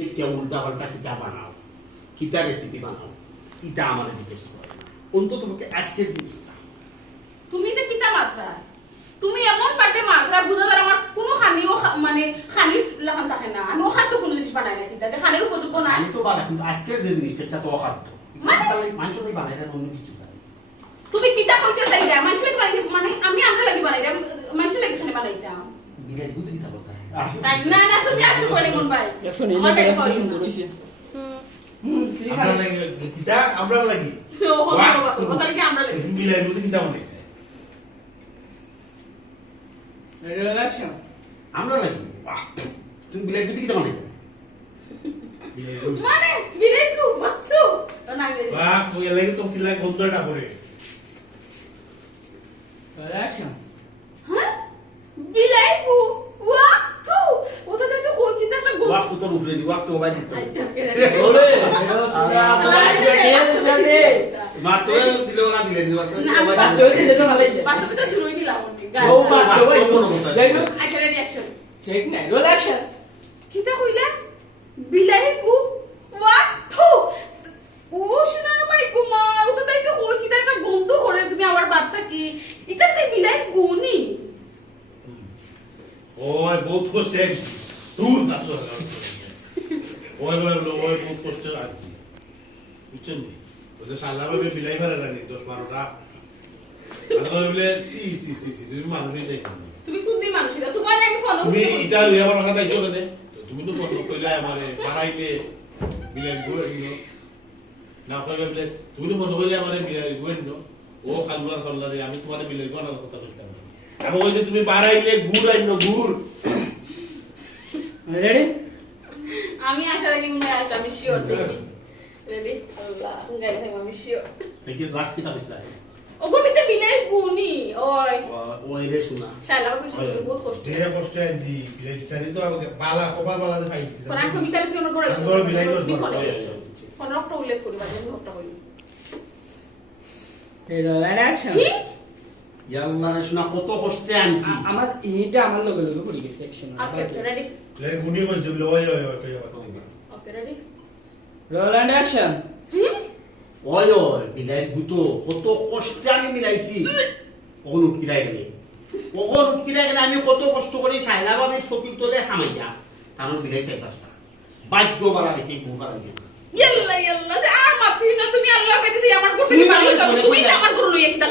থেকে উল্টা পাল্টা কিতা বানাও কিতা রেসিপি বানাও ইটা আমার জিজ্ঞেস করে। অন্তত পক্ষে আজকের জিনিসটা। তুমি তো কিতা মাত্রা তুমি এমন বাটে মাত্রা বুঝাবার আমার কোনো খানিও খা- মানে খানি লাখান থাকে না। আমি অখাদ্য কোনো জিনিস বানাই না কিতা যে খানির উপযোগ্য নাই। আমি তো বানা কিন্তু আজকের যে জিনিসটা এটা তো অখাদ্য। মানে? নেই বানাই না অন্য কিছু তুমি কিতা কইতে চাই রে মানুষ লাগি মানে আমি আমরা লাগি বানাই রে মানুষ লাগি খানে বানাইতাম। বিলাই বুদ্ধি কিতা বলতে তাই না না তুমি আসছো ভাই। এখন এই আমরা লাগি কথা কি আমরা লাগি? মিলাই মধ্যে কিতা বানাইতে রিল্যাক্সন আমরা নাকি তুমি বিলাই বুদ্ধি কিতা মানে বিরে তু বাচ্চু তো না গেলি বা তুই লাগি তো কিলা গন্ধটা পড়ে হ্যাঁ বিলাই কু ওয়াক্তু ওটা তো কই কিতা একটা গো ওয়াক্ত তোর উপরে দি ওয়াক্ত মোবাইল দিতে আচ্ছা কেরে তো দিলে না দিলে নি ওয়াক্ত না, আমি মোবাইল দিলে। তো ভালোই যায়। তো শুরুই দিলাম ও বাস্তব বাস্তব মনে করতে যাই না আচ্ছা রেডি অ্যাকশন ঠিক নাই রিল্যাক্সন কিতা কইলা বিলাই কু ওয়াক্তু ও শোনার মাই কু মা ওটা তাই তো কই কিতা একটা গন্ধ করে তুমি আমার বাতটা কি এটা তাই বিলাই গুনি ওই বহুত কষ্ট দূর না তো ওই বলে বলে ওই বহুত কষ্ট আছি বুঝছেন নি? ওদের সাল্লা ভাবে মিলাই পারে না দশ বারোটা। আর বলে সি সি সি সি তুমি মানুষই দেখো তুমি কোন দিন মানুষ এটা তোমার আমি ফলো তুমি ইটা লই আমার কথা দাইছো না তুমি তো ফোন কইলা আমারে বাড়াইলে মিলাই গুলো না কইলে বলে তুমি তো ফোন কইলে আমারে মিলাই গুলো ও খালুয়ার খালুয়ারে আমি তোমারে মিলাই গুলো কথা কইতাম না। আমি ওই যে তুমি বাড়াইলে গুড় আইনো গুড় রেডি আমি আসার আগে মনে আসলে আমি শিওর দেখি। রেডি আল্লাহ গাই ভাই আমি শিওর দেখি লাস্ট কিতা বসলা ওগো বিতে বিলাই গুনি ওই। ওই রে শোনা। শালা কইছ বহুত কষ্ট। যে কষ্ট আইছি মিলাই বিচারি তো আমাকে বালা কপাল বালা দে পাইছি কোন আট কবিতার তুই আমার বড় বড় বিলাই বড়। ফোন রক্ত উল্লেখ করি আমি হট্টা করি রিল্যাক্সন কি? ইয়াল্লা রে শোনা কত কষ্টে আনছি। আমার এইটা আমার লগে লগে পড়ে গেছে অ্যাকশন ওকে ওকে রেডি লে গুনি কইছে বলে ওই ওই ওই কইয়া কথা okay ready roll and action ওই ওই বিলাই গুতো কত কষ্টে আমি মিলাইছি। ওগুলো উটকিলাই গেলে? ওগুলো উটকিলাই গেলে আমি কত কষ্ট করি সাইলা ভাবে চকির তোলে হামাইয়া। কারণ বিলাই চাই পাঁচটা। বাধ্য বাড়া রেখে ঘুম পাড়াইছে ইয়াল্লা ইয়াল্লা আর মাথি না তুমি আল্লাহ পাইতেছি আমার তুমি গরু লইয়া কিতা